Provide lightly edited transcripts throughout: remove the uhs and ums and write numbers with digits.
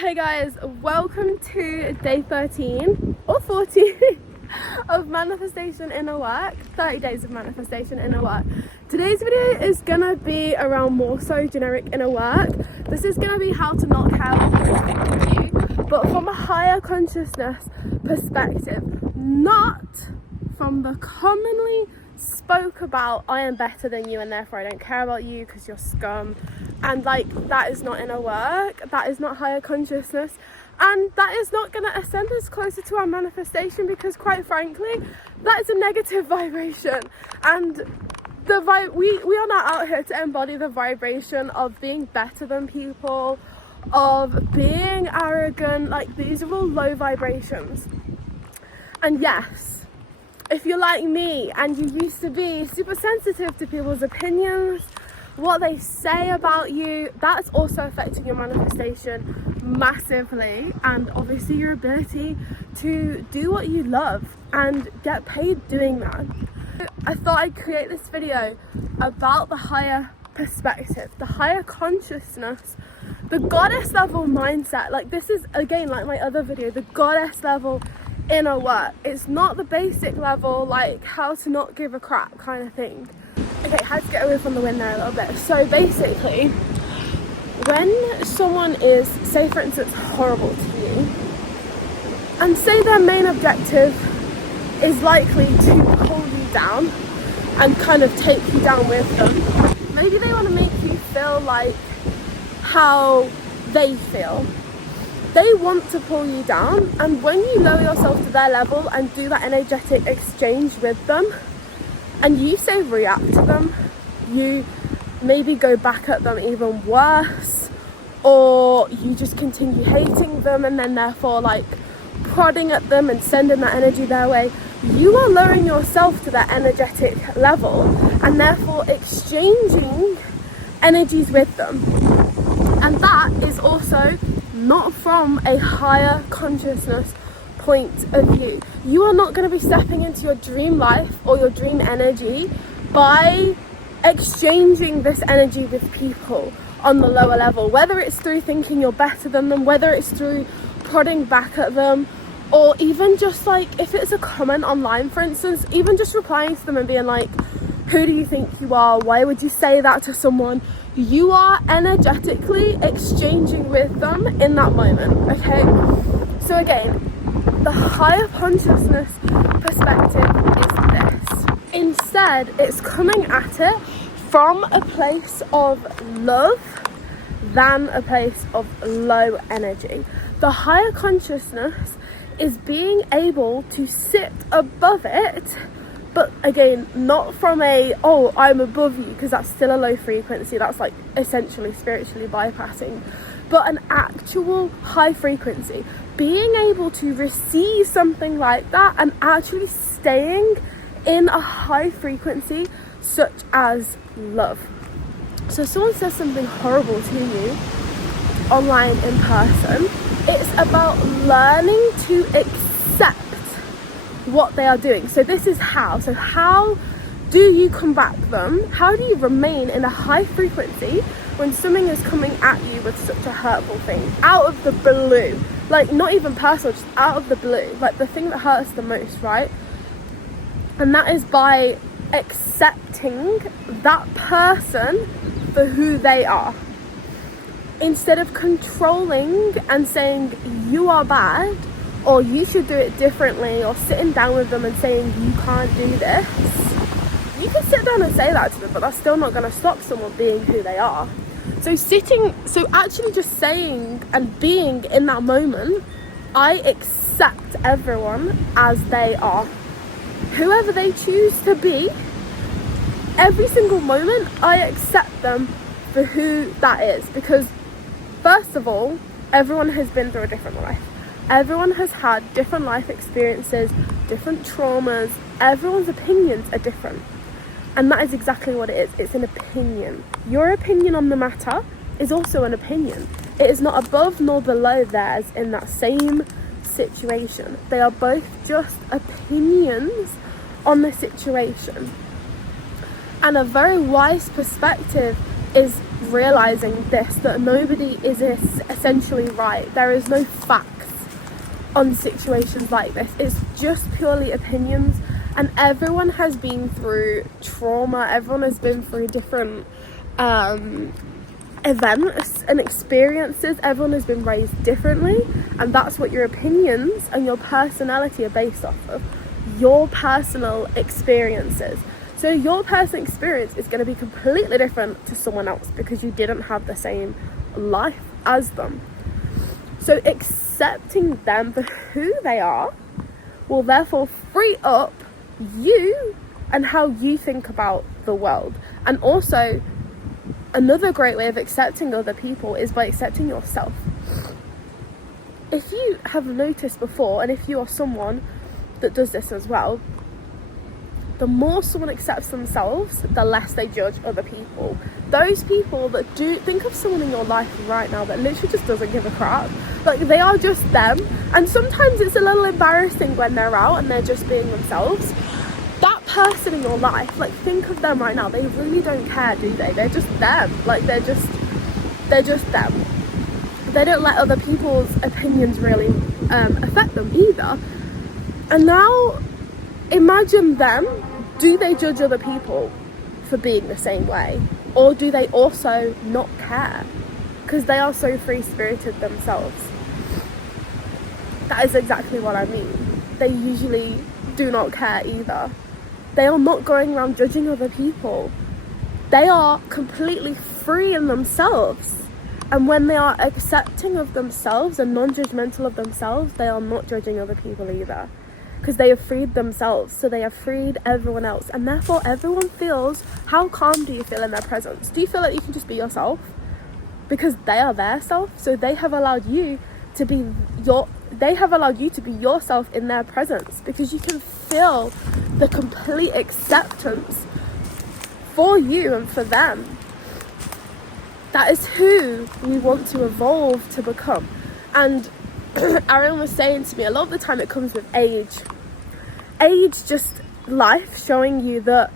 Hey guys, welcome to day 13 or 14 of manifestation inner work, 30 days of manifestation inner work. Today's video is gonna be around more so generic inner work. This is gonna be how to not care what people think of you, but from a higher consciousness perspective, not from the commonly spoke about I am better than you and therefore I don't care about you because you're scum. And that is not inner work, that is not higher consciousness, and that is not going to ascend us closer to our manifestation, because quite frankly that is a negative vibration. And we are not out here to embody the vibration of being better than people, of being arrogant. These are all low vibrations. And yes, if you're like me and you used to be super sensitive to people's opinions, what they say about you, that's also affecting your manifestation massively, and obviously your ability to do what you love and get paid doing that. I thought I'd create this video about the higher perspective, the higher consciousness, the goddess level mindset. This is again like my other video, the goddess level inner work. It's not the basic level, like how to not give a crap kind of thing. Okay, had to get away from the wind there a little bit. So basically, when someone is, say for instance, horrible to you, and say their main objective is likely to pull you down and kind of take you down with them, maybe they want to make you feel like how they feel. They want to pull you down, and when you lower yourself to their level and do that energetic exchange with them, and you say react to them, you maybe go back at them even worse, or you just continue hating them and then therefore prodding at them and sending that energy their way, you are lowering yourself to that energetic level and therefore exchanging energies with them. And that is also not from a higher consciousness point of view. You are not going to be stepping into your dream life or your dream energy by exchanging this energy with people on the lower level, whether it's through thinking you're better than them, whether it's through prodding back at them, or even just if it's a comment online, for instance, even just replying to them and being like, who do you think you are? Why would you say that to someone? You are energetically exchanging with them in that moment, okay? So again, the higher consciousness perspective is this. Instead, it's coming at it from a place of love than a place of low energy. The higher consciousness is being able to sit above it, but again, not from I'm above you, because that's still a low frequency. That's essentially spiritually bypassing, but an actual high frequency. Being able to receive something like that and actually staying in a high frequency such as love. So someone says something horrible to you online, in person, it's about learning to accept what they are doing. So this is how. So how do you combat them? How do you remain in a high frequency when something is coming at you with such a hurtful thing out of the blue? Not even personal, just out of the blue, the thing that hurts the most, right? And that is by accepting that person for who they are, instead of controlling and saying you are bad or you should do it differently, or sitting down with them and saying you can't do this. You can sit down and say that to them, but that's still not going to stop someone being who they are. So actually just saying and being in that moment, I accept everyone as they are, whoever they choose to be. Every single moment I accept them for who that is, because first of all, everyone has been through a different life. Everyone has had different life experiences, different traumas. Everyone's opinions are different. And that is exactly what it is. It's an opinion. Your opinion on the matter is also an opinion. It is not above nor below theirs in that same situation. They are both just opinions on the situation. And a very wise perspective is realizing this, that nobody is essentially right. There is no facts on situations like this. It's just purely opinions, and everyone has been through trauma. Everyone has been through different events and experiences. Everyone has been raised differently, and that's what your opinions and your personality are based off of, your personal experiences. So your personal experience is going to be completely different to someone else because you didn't have the same life as them. So accepting them for who they are will therefore free up you and how you think about the world. And also, another great way of accepting other people is by accepting yourself. If you have noticed before, and if you are someone that does this as well, the more someone accepts themselves, the less they judge other people. Those people that do, think of someone in your life right now that literally just doesn't give a crap. Like, they are just them. And sometimes it's a little embarrassing when they're out and they're just being themselves. That person in your life, like, think of them right now. They really don't care, do they? They're just them. Like, they're just them. They don't let other people's opinions really affect them either. And now, imagine them. Do they judge other people for being the same way? Or do they also not care? Because they are so free-spirited themselves. That is exactly what I mean. They usually do not care either. They are not going around judging other people. They are completely free in themselves. And when they are accepting of themselves and non-judgmental of themselves, they are not judging other people either. Because they have freed themselves, so they have freed everyone else, and therefore everyone feels, how calm do you feel in their presence? Do you feel like you can just be yourself? Because they are their self, so they have allowed you to be yourself in their presence, because you can feel the complete acceptance for you and for them. That is who we want to evolve to become. And Aaron was saying to me, a lot of the time it comes with age, just life showing you that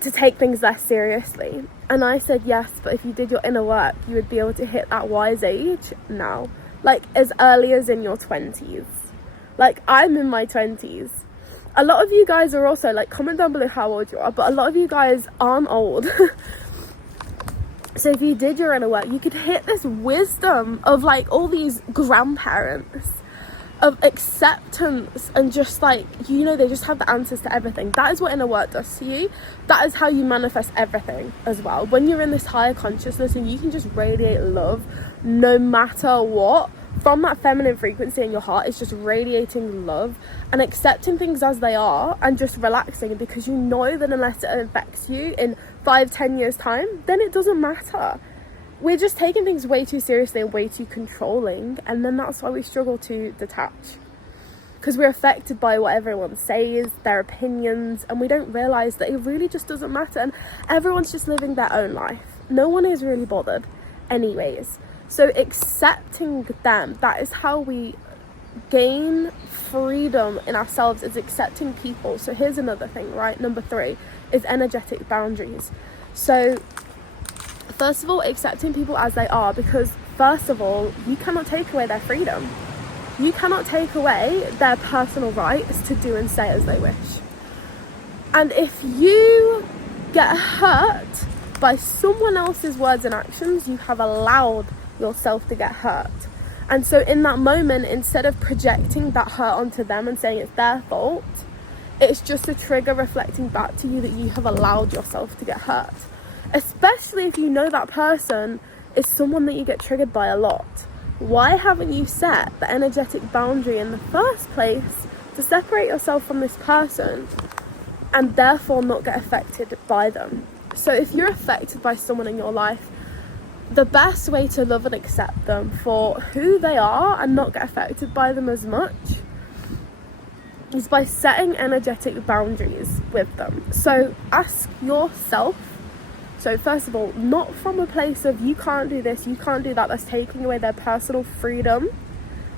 to take things less seriously. And I said yes, but if you did your inner work, you would be able to hit that wise age now, like as early as in your 20s. Like, I'm in my 20s. A lot of you guys are also, like, comment down below how old you are, but a lot of you guys aren't old. So if you did your inner work, you could hit this wisdom of, like, all these grandparents, of acceptance, and just, like, you know, they just have the answers to everything. That is what inner work does to you. That is how you manifest everything as well. When you're in this higher consciousness and you can just radiate love no matter what, from that feminine frequency in your heart, is just radiating love and accepting things as they are and just relaxing, because you know that unless it affects you in 5-10 years time, then it doesn't matter. We're just taking things way too seriously and way too controlling, and then that's why we struggle to detach, because we're affected by what everyone says, their opinions, and we don't realize that it really just doesn't matter, and everyone's just living their own life. No one is really bothered anyways. So accepting them, that is how we gain freedom in ourselves, is accepting people. So here's another thing, right? Number 3 is energetic boundaries. So first of all, accepting people as they are, because first of all, you cannot take away their freedom. You cannot take away their personal rights to do and say as they wish. And if you get hurt by someone else's words and actions, you have allowed yourself to get hurt. And so in that moment, instead of projecting that hurt onto them and saying it's their fault, it's just a trigger reflecting back to you that you have allowed yourself to get hurt. Especially if you know that person is someone that you get triggered by a lot. Why haven't you set the energetic boundary in the first place to separate yourself from this person and therefore not get affected by them? So if you're affected by someone in your life, the best way to love and accept them for who they are and not get affected by them as much is by setting energetic boundaries with them. So ask yourself, so first of all, not from a place of you can't do this, you can't do that, that's taking away their personal freedom.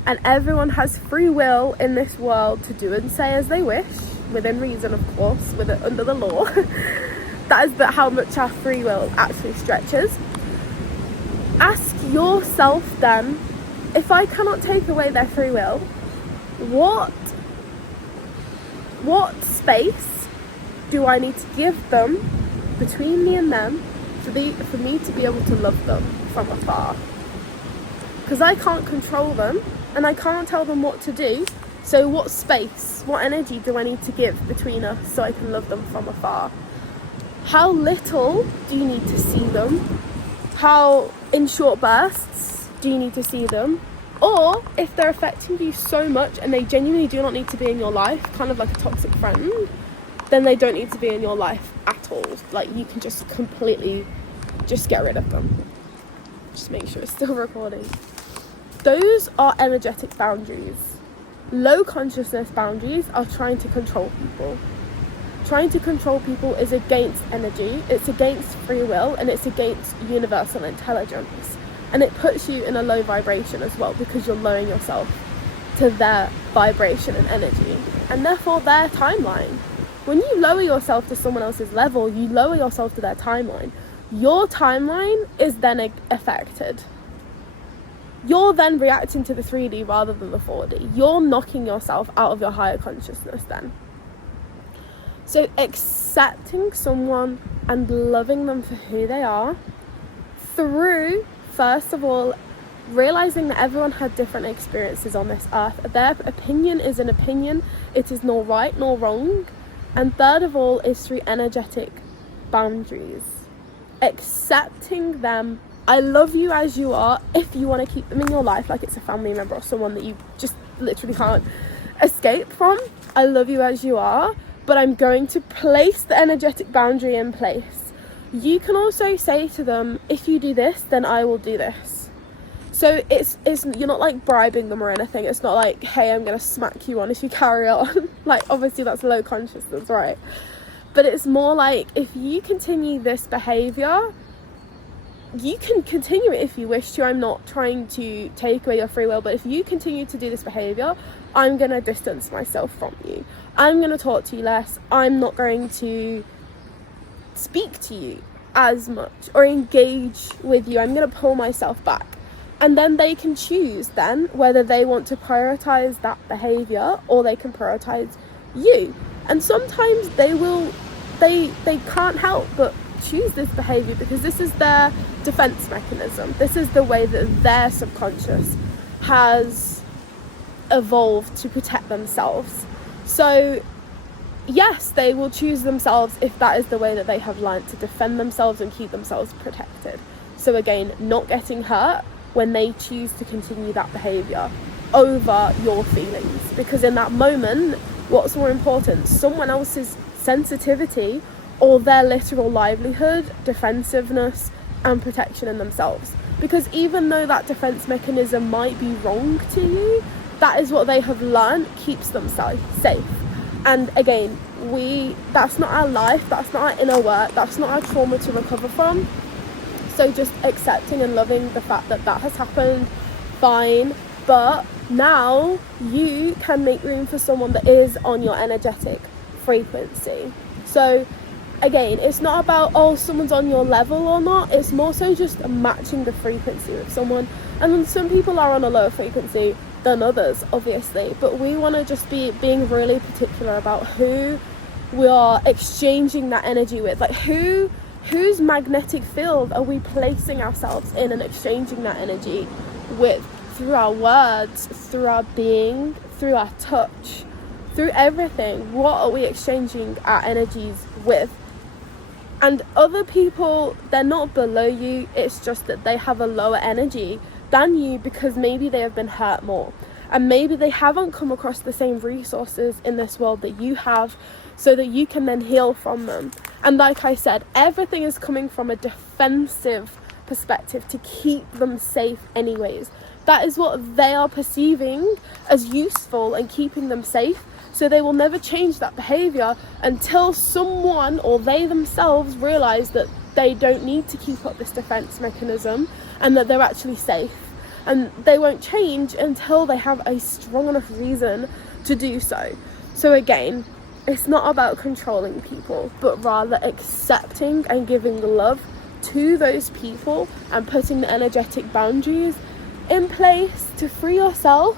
And everyone has free will in this world to do and say as they wish, within reason, of course, under the law. That is how much our free will actually stretches. Ask yourself then, if I cannot take away their free will, what space do I need to give them between me and them for me to be able to love them from afar? Because I can't control them and I can't tell them what to do. So what space, what energy do I need to give between us so I can love them from afar? How little do you need to see them? How in short bursts do you need to see them? Or if they're affecting you so much and they genuinely do not need to be in your life, kind of like a toxic friend, then they don't need to be in your life at all. Like, you can just completely just get rid of them. Just make sure it's still recording. Those are energetic boundaries. Low consciousness boundaries are trying to control people. Trying to control people is against energy, it's against free will, and it's against universal intelligence. And it puts you in a low vibration as well, because you're lowering yourself to their vibration and energy, and therefore their timeline. When you lower yourself to someone else's level, you lower yourself to their timeline. Your timeline is then affected. You're then reacting to the 3D rather than the 4D. You're knocking yourself out of your higher consciousness then. So accepting someone and loving them for who they are through, first of all, realizing that everyone had different experiences on this earth. Their opinion is an opinion. It is nor right nor wrong. And third of all is through energetic boundaries. Accepting them. I love you as you are. If you want to keep them in your life, like it's a family member or someone that you just literally can't escape from, I love you as you are. But I'm going to place the energetic boundary in place. You can also say to them, if you do this, then I will do this. So it's you're not like bribing them or anything. It's not like, hey, I'm going to smack you on if you carry on. Like, obviously that's low consciousness, right? But it's more like, if you continue this behavior, you can continue it if you wish to. I'm not trying to take away your free will, but if you continue to do this behavior, I'm going to distance myself from you. I'm going to talk to you less. I'm not going to speak to you as much or engage with you. I'm going to pull myself back. And then they can choose then whether they want to prioritize that behavior or they can prioritize you. And sometimes they can't help but choose this behavior because this is their defense mechanism. This is the way that their subconscious has evolved to protect themselves. So yes, they will choose themselves if that is the way that they have learned to defend themselves and keep themselves protected. So again, not getting hurt when they choose to continue that behavior over your feelings, because in that moment, what's more important, someone else's sensitivity or their literal livelihood, defensiveness and protection in themselves? Because even though that defense mechanism might be wrong to you, that is what they have learned keeps them safe. And again, that's not our life, that's not our inner work, that's not our trauma to recover from. So just accepting and loving the fact that that has happened, fine. But now you can make room for someone that is on your energetic frequency. So again, it's not about, oh, someone's on your level or not. It's more so just matching the frequency with someone. And then some people are on a lower frequency than others, obviously. But we want to just be being really particular about who we are exchanging that energy with. Like, whose magnetic field are we placing ourselves in and exchanging that energy with, through our words, through our being, through our touch, through everything. What are we exchanging our energies with? And other people, they're not below you, it's just that they have a lower energy than you because maybe they have been hurt more, and maybe they haven't come across the same resources in this world that you have, so that you can then heal from them. And like I said, everything is coming from a defensive perspective to keep them safe anyways. That is what they are perceiving as useful and keeping them safe. So they will never change that behavior until someone or they themselves realize that they don't need to keep up this defense mechanism and that they're actually safe. And they won't change until they have a strong enough reason to do so. So again, it's not about controlling people, but rather accepting and giving love to those people and putting the energetic boundaries in place to free yourself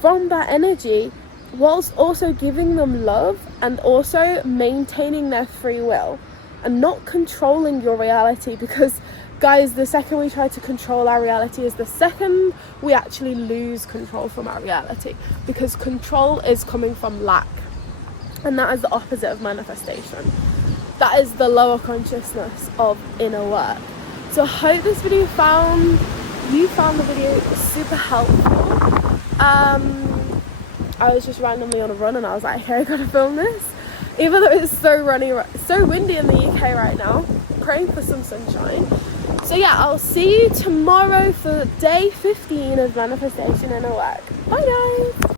from that energy, whilst also giving them love and also maintaining their free will and not controlling your reality. Because guys, the second we try to control our reality is the second we actually lose control from our reality, because control is coming from lack, and that is the opposite of manifestation. That is the lower consciousness of inner work. So I hope this video you found the video super helpful. I was just randomly on a run and I was like, okay, I gotta film this. Even though it's so windy in the UK right now, praying for some sunshine. So yeah, I'll see you tomorrow for day 15 of Manifestation Inner Work. Bye guys!